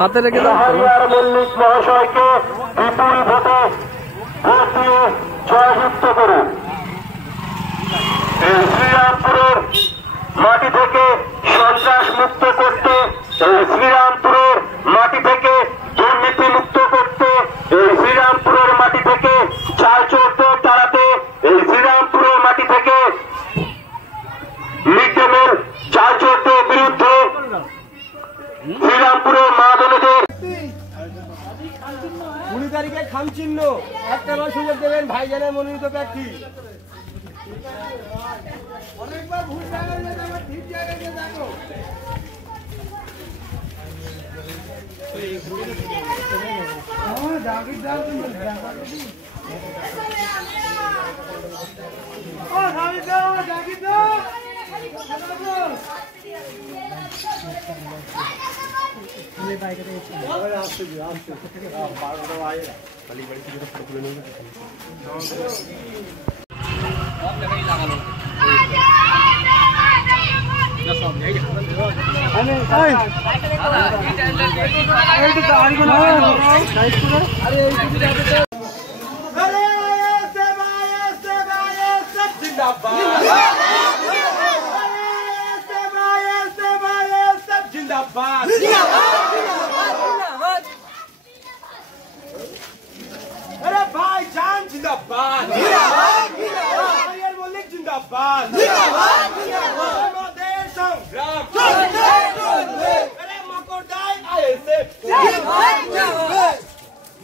হাতে রেখে দাও মল্লিক মহাশয়কে বিপুল ভোটে ভোট দিয়ে জয়যুক্ত করুন। এই শ্রীরামপুরের মাটি থেকে সন্ত্রাস মুক্ত করতে, এই শ্রীরামপুরের মাটি থেকে দুর্নীতি মুক্ত করতে, এই শ্রীরামপুরের মাটি থেকে চাল চোরদের তাড়াতে, এই শ্রীরামপুরের মাটি থেকে মিড ডে মিল চাল চোরদের বিরুদ্ধে শ্রীরামপুরের মা বোনেদের 19 তারিখে খামচিহ্ন একটা বার সুযোগ দেবেন ভাইজানের মনোনীত প্রার্থী। অনেকবার ভুল জায়গায় ঠিক জায়গায় গিয়ে দেখো। अरे भाईजान जिंदाबाद, मल्लिक जिंदाबाद, देश संग्राम, अरे मकोडाई आईएसएफ,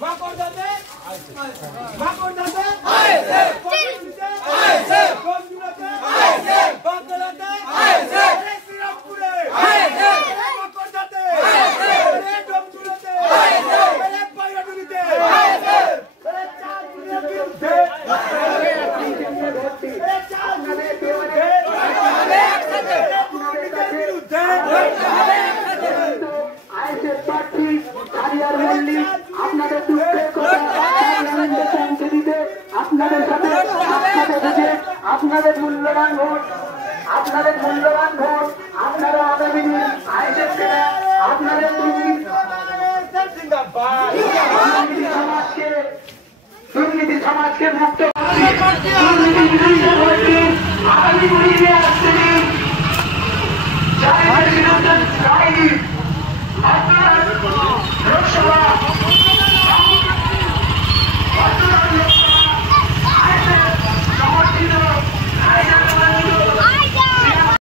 मकोडाई आईएसएफ, আপনাদের মূল্যবান ভোট, আপনারা আগামী দিন আইএসএফ আপনাদের দুর্নীতি সমাজকে মুক্ত আগামী দিনে আসছে